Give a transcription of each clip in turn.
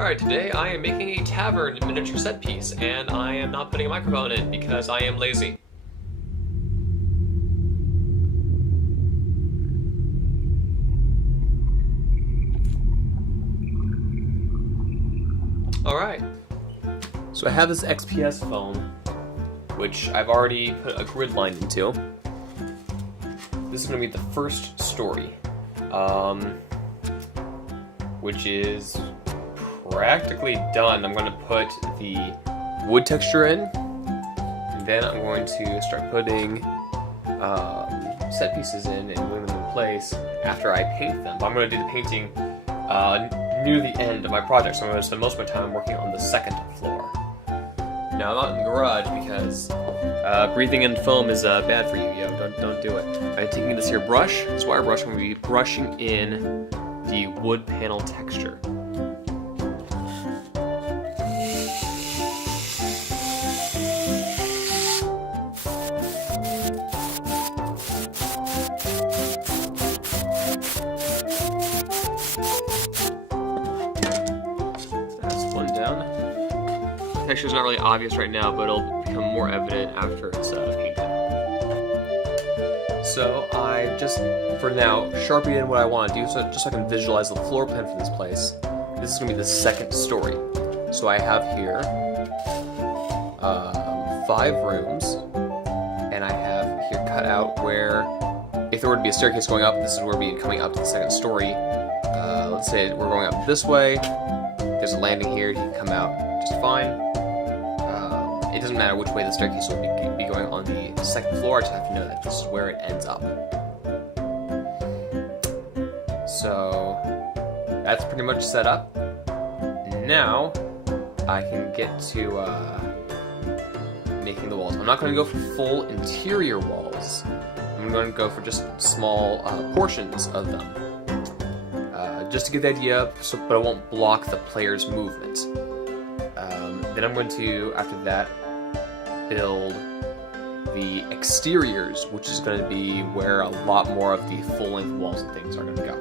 Alright, today I am making a tavern miniature set piece, and I am not putting a microphone in because I am lazy. Alright, so I have this XPS foam, which I've already put a grid line into. This is going to be the first story, which is practically done. I'm going to put the wood texture in, and then I'm going to start putting set pieces in and gluing them in place after I paint them. But I'm going to do the painting near the end of my project, so I'm going to spend most of my time working on the second floor. Now, I'm not in the garage because breathing in foam is bad for you, yo. Don't do it. I'm taking this here brush, this wire brush, I'm going to be brushing in the wood panel texture. The texture's not really obvious right now, but it'll become more evident after it's painted. So I just, for now, sharpie in what I want to do, so just so I can visualize the floor plan for this place. This is going to be the second story. So I have here 5 rooms, and I have here cut out where, if there were to be a staircase going up, this is where we'd be coming up to the second story. Let's say we're going up this way. There's a landing here, you can come out just fine. It doesn't matter which way the staircase will be going on the second floor, I just have to know that this is where it ends up. So that's pretty much set up. Now I can get to making the walls. I'm not going to go for full interior walls. I'm going to go for just small portions of them. Just to get the idea, but it won't block the player's movement. Then I'm going to, after that, build the exteriors, which is going to be where a lot more of the full-length walls and things are going to go.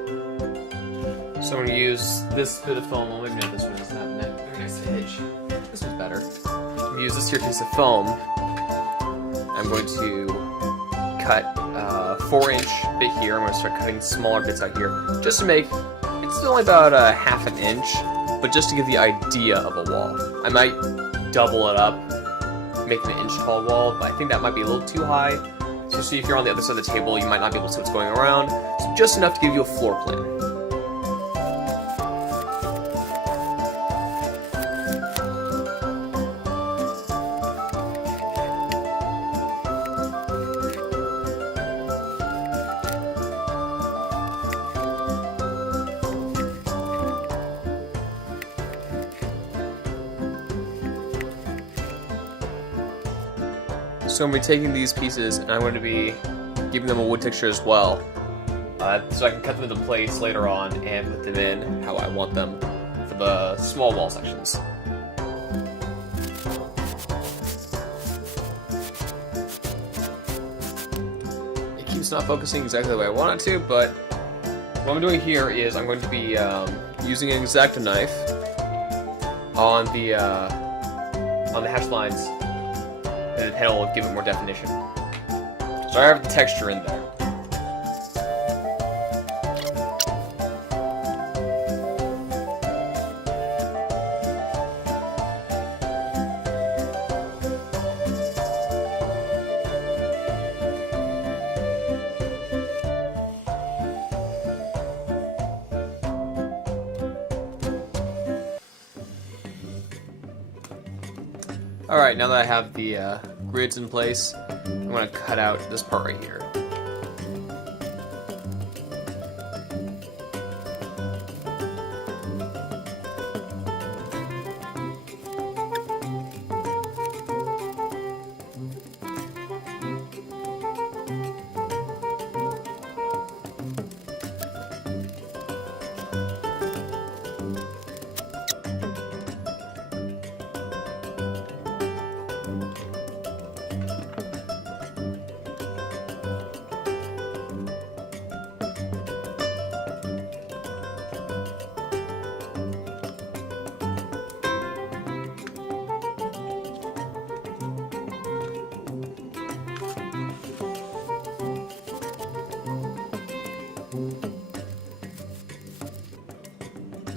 So I'm going to use this bit of foam. Well, maybe not this one. It's not that very nice edge. This one's better. I'm going to use this here piece of foam. I'm going to cut a 4-inch bit here. I'm going to start cutting smaller bits out here, just to make. It's only about a ½ an inch, but just to give the idea of a wall. I might double it up, make an inch tall wall, but I think that might be a little too high. So see, if you're on the other side of the table, you might not be able to see what's going around. So just enough to give you a floor plan. So I'm going to be taking these pieces and I'm going to be giving them a wood texture as well, so I can cut them into place later on and put them in how I want them for the small wall sections. It keeps not focusing exactly the way I want it to, but what I'm doing here is I'm going to be using an X-Acto knife on the hatch lines. And the panel will give it more definition. So I have the texture in there. Alright, now that I have the grids in place, I'm going to cut out this part right here.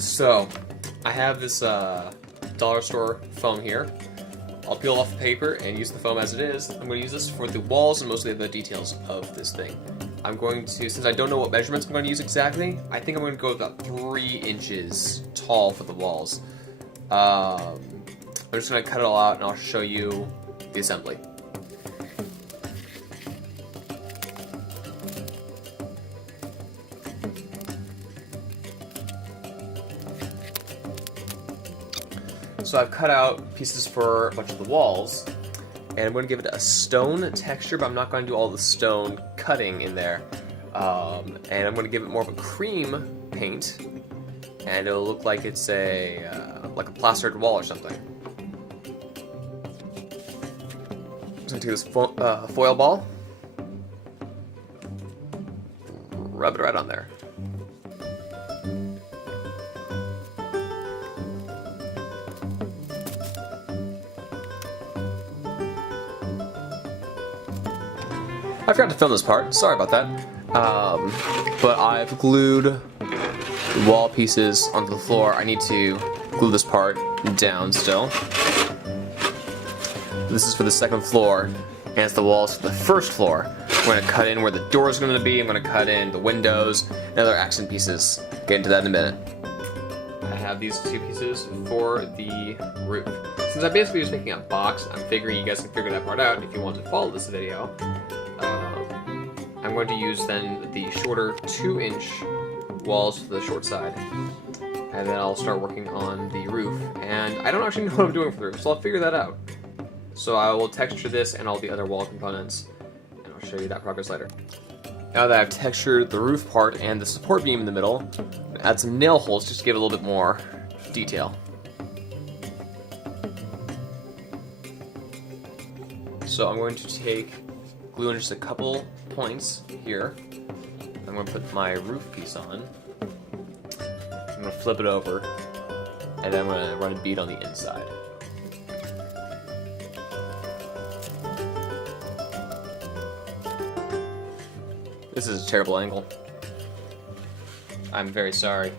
So, I have this dollar store foam here. I'll peel off the paper and use the foam as it is. I'm going to use this for the walls and mostly the details of this thing. I'm going to, since I don't know what measurements I'm going to use exactly, I think I'm going to go about 3 inches tall for the walls. I'm just going to cut it all out and I'll show you the assembly. So I've cut out pieces for a bunch of the walls, and I'm going to give it a stone texture, but I'm not going to do all the stone cutting in there. And I'm going to give it more of a cream paint, and it'll look like it's like a plastered wall or something. I'm just going to take this foil ball, rub it right on there. I forgot to film this part, sorry about that. But I've glued the wall pieces onto the floor. I need to glue this part down still. This is for the second floor, and it's the walls for the first floor. I'm going to cut in where the door is going to be, I'm going to cut in the windows, and other accent pieces. Get into that in a minute. I have these 2 pieces for the roof. Since I'm basically just making a box, I'm figuring you guys can figure that part out if you want to follow this video. I'm going to use then the shorter 2-inch walls for the short side, and then I'll start working on the roof. And I don't actually know what I'm doing for the roof, so I'll figure that out. So I will texture this and all the other wall components, and I'll show you that progress later. Now that I've textured the roof part and the support beam in the middle, I'm gonna add some nail holes just to give it a little bit more detail. So I'm going to glue in just a couple points here. I'm going to put my roof piece on. I'm going to flip it over, and then I'm going to run a bead on the inside. This is a terrible angle. I'm very sorry.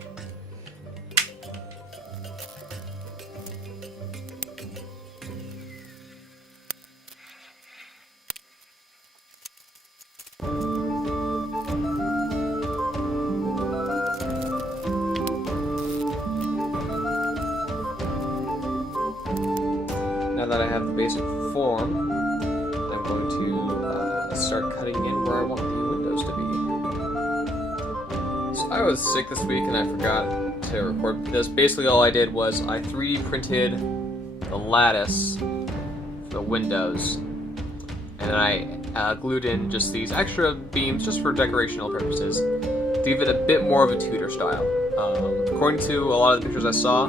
Now that I have the basic form, I'm going to start cutting in where I want the windows to be. So I was sick this week and I forgot to record this. Basically all I did was I 3D printed the lattice for the windows, and then I glued in just these extra beams just for decorational purposes to give it a bit more of a Tudor style. According to a lot of the pictures I saw,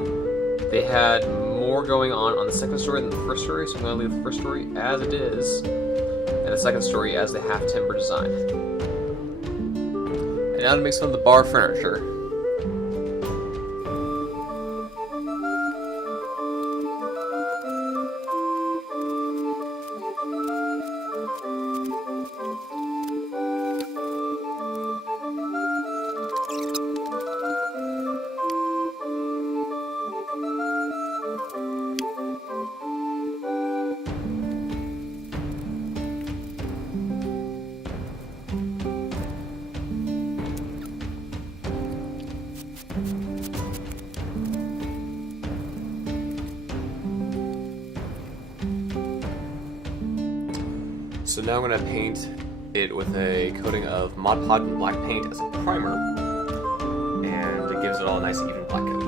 they had more going on the second story than the first story, so I'm going to leave the first story as it is, and the second story as the half timber design. And now to make some of the bar furniture. So now I'm going to paint it with a coating of Mod Podge and black paint as a primer, and it gives it all a nice even black coat.